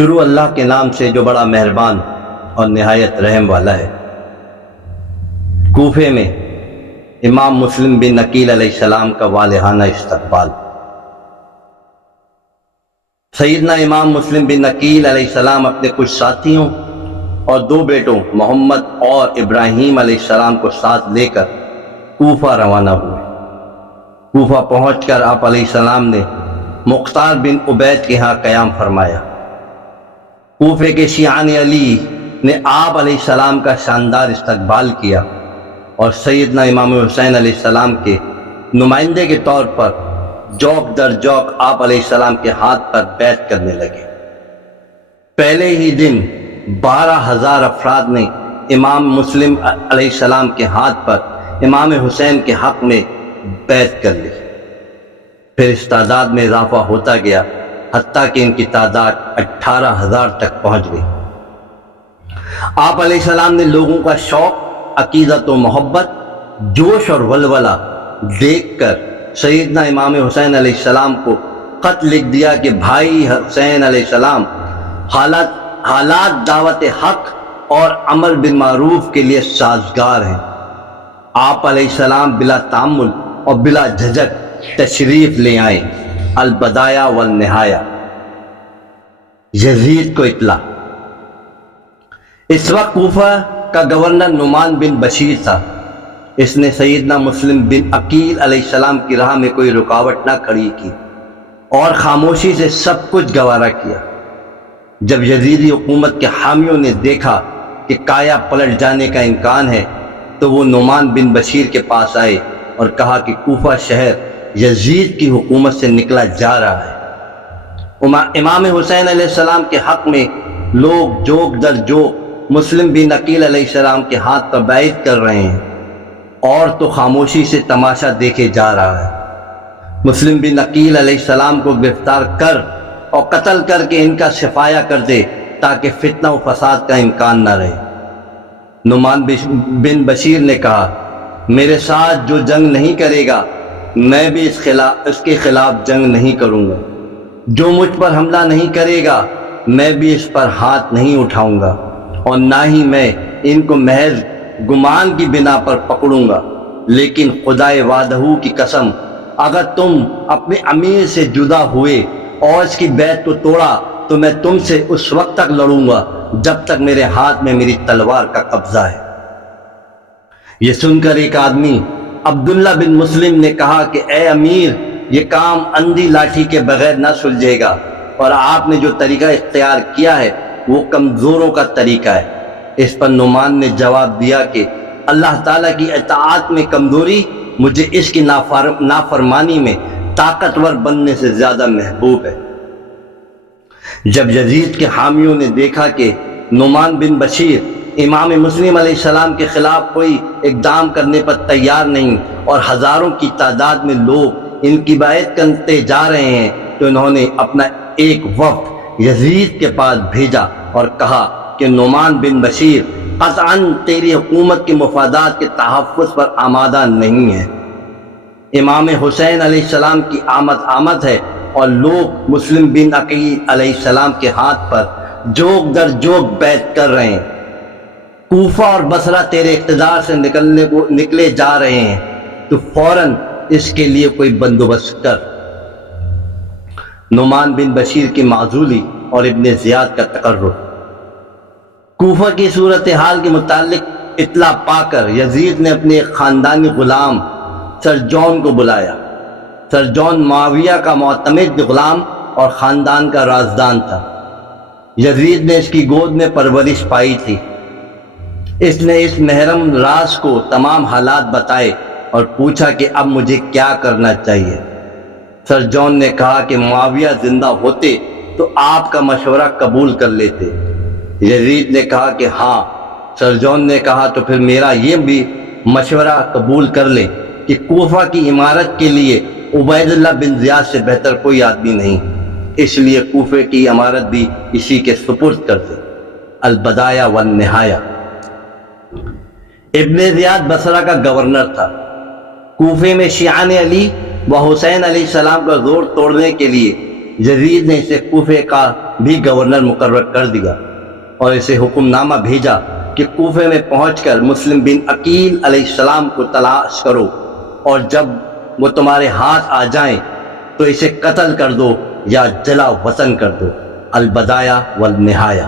شروع اللہ کے نام سے جو بڑا مہربان اور نہایت رحم والا ہے۔ کوفے میں امام مسلم بن عقیل علیہ السلام کا والہانہ استقبال۔ سیدنا امام مسلم بن عقیل علیہ السلام اپنے کچھ ساتھیوں اور 2 بیٹوں محمد اور ابراہیم علیہ السلام کو ساتھ لے کر کوفہ روانہ ہوئے۔ کوفہ پہنچ کر آپ علیہ السلام نے مختار بن عبید کے ہاں قیام فرمایا۔ کوفے کے شیعان علی نے آپ علیہ السلام کا شاندار استقبال کیا اور سیدنا امام حسین علیہ السلام کے نمائندے کے طور پر جوک در جوک آپ علیہ السلام کے ہاتھ پر بیعت کرنے لگے۔ پہلے ہی دن 12,000 افراد نے امام مسلم علیہ السلام کے ہاتھ پر امام حسین کے حق میں بیعت کر لی۔ پھر اس تعداد میں اضافہ ہوتا گیا حتیٰ کہ ان کی تعداد 18,000 تک پہنچ گئی۔ آپ علیہ السلام نے لوگوں کا شوق، عقیدت و محبت، جوش اور ولولہ دیکھ کر سیدنا امام حسین علیہ السلام کو خط لکھ دیا کہ بھائی حسین علیہ السلام حالات دعوت حق اور امر بالمعروف کے لیے سازگار ہیں۔ آپ علیہ السلام بلا تامل اور بلا جھجک تشریف لے آئیں۔ البدایہ والنہایہ۔ یزید کو اطلاع۔ اس وقت کوفہ کا گورنر نعمان بن بشیر تھا۔ اس نے سیدنا مسلم بن عقیل علیہ السلام کی راہ میں کوئی رکاوٹ نہ کھڑی کی اور خاموشی سے سب کچھ گوارا کیا۔ جب یزیدی حکومت کے حامیوں نے دیکھا کہ کایا پلٹ جانے کا امکان ہے تو وہ نعمان بن بشیر کے پاس آئے اور کہا کہ کوفہ شہر یزید کی حکومت سے نکلا جا رہا ہے۔ امام حسین علیہ السلام کے حق میں لوگ جوک در جوک مسلم بن عقیل علیہ السلام کے ہاتھ پر بیعت کر رہے ہیں اور تو خاموشی سے تماشا دیکھے جا رہا ہے۔ مسلم بن عقیل علیہ السلام کو گرفتار کر اور قتل کر کے ان کا صفایا کر دے تاکہ فتنہ و فساد کا امکان نہ رہے۔ نعمان بن بشیر نے کہا، میرے ساتھ جو جنگ نہیں کرے گا میں بھی اس کے خلاف جنگ نہیں کروں گا، جو مجھ پر حملہ نہیں کرے گا میں بھی اس پر ہاتھ نہیں اٹھاؤں گا، اور نہ ہی میں ان کو محض گمان کی بنا پر پکڑوں گا، لیکن خدائے وعدہ کی قسم اگر تم اپنے امیر سے جدا ہوئے اور اس کی بیعت کو توڑا تو میں تم سے اس وقت تک لڑوں گا جب تک میرے ہاتھ میں میری تلوار کا قبضہ ہے۔ یہ سن کر ایک آدمی عبداللہ بن مسلم نے کہا کہ اے امیر، یہ کام اندھی لاٹھی کے بغیر نہ سلجھے گا، اور آپ نے جو طریقہ اختیار کیا ہے وہ کمزوروں کا طریقہ ہے۔ اس پر نعمان نے جواب دیا کہ اللہ تعالیٰ کی اطاعت میں کمزوری مجھے اس کی نافرمانی میں طاقتور بننے سے زیادہ محبوب ہے۔ جب یزید کے حامیوں نے دیکھا کہ نعمان بن بشیر امام مسلم علیہ السلام کے خلاف کوئی اقدام کرنے پر تیار نہیں اور ہزاروں کی تعداد میں لوگ ان کی بیعت کرتے جا رہے ہیں تو انہوں نے اپنا ایک وفد یزید کے پاس بھیجا اور کہا کہ نعمان بن بشیر قطعاً تیری حکومت کے مفادات کے تحفظ پر آمادہ نہیں ہے۔ امام حسین علیہ السلام کی آمد ہے اور لوگ مسلم بن عقیل علیہ السلام کے ہاتھ پر جوک در جوک بیعت کر رہے ہیں۔ کوفہ اور بصرہ تیرے اقتدار سے نکلے جا رہے ہیں، تو فوراً اس کے لیے کوئی بندوبست کر۔ نعمان بن بشیر کی معزولی اور ابن زیاد کا تقرر۔ کوفہ کی صورتحال کے متعلق اطلاع پا کر یزید نے اپنے ایک خاندانی غلام سر جون کو بلایا۔ سر جون معاویہ کا معتمد غلام اور خاندان کا رازدان تھا۔ یزید نے اس کی گود میں پرورش پائی تھی۔ اس نے اس محرم راز کو تمام حالات بتائے اور پوچھا کہ اب مجھے کیا کرنا چاہیے۔ سر جون نے کہا کہ معاویہ زندہ ہوتے تو آپ کا مشورہ قبول کر لیتے۔ یزید نے کہا کہ ہاں۔ سر جون نے کہا تو پھر میرا یہ بھی مشورہ قبول کر لیں کہ کوفہ کی عمارت کے لیے عبید اللہ بن زیاد سے بہتر کوئی آدمی نہیں، اس لیے کوفے کی عمارت بھی اسی کے سپرد کر دے۔ البدایہ والنہایہ۔ ابن زیاد بصرہ کا گورنر تھا۔ کوفے میں شیعان علی و حسین علیہ السلام کا زور توڑنے کے لیے یزید نے اسے کوفے کا بھی گورنر مقرر کر دیا اور اسے حکم نامہ بھیجا کہ کوفے میں پہنچ کر مسلم بن عقیل علیہ السلام کو تلاش کرو اور جب وہ تمہارے ہاتھ آ جائیں تو اسے قتل کر دو یا جلا وطن کر دو۔ البدایہ والنہایہ۔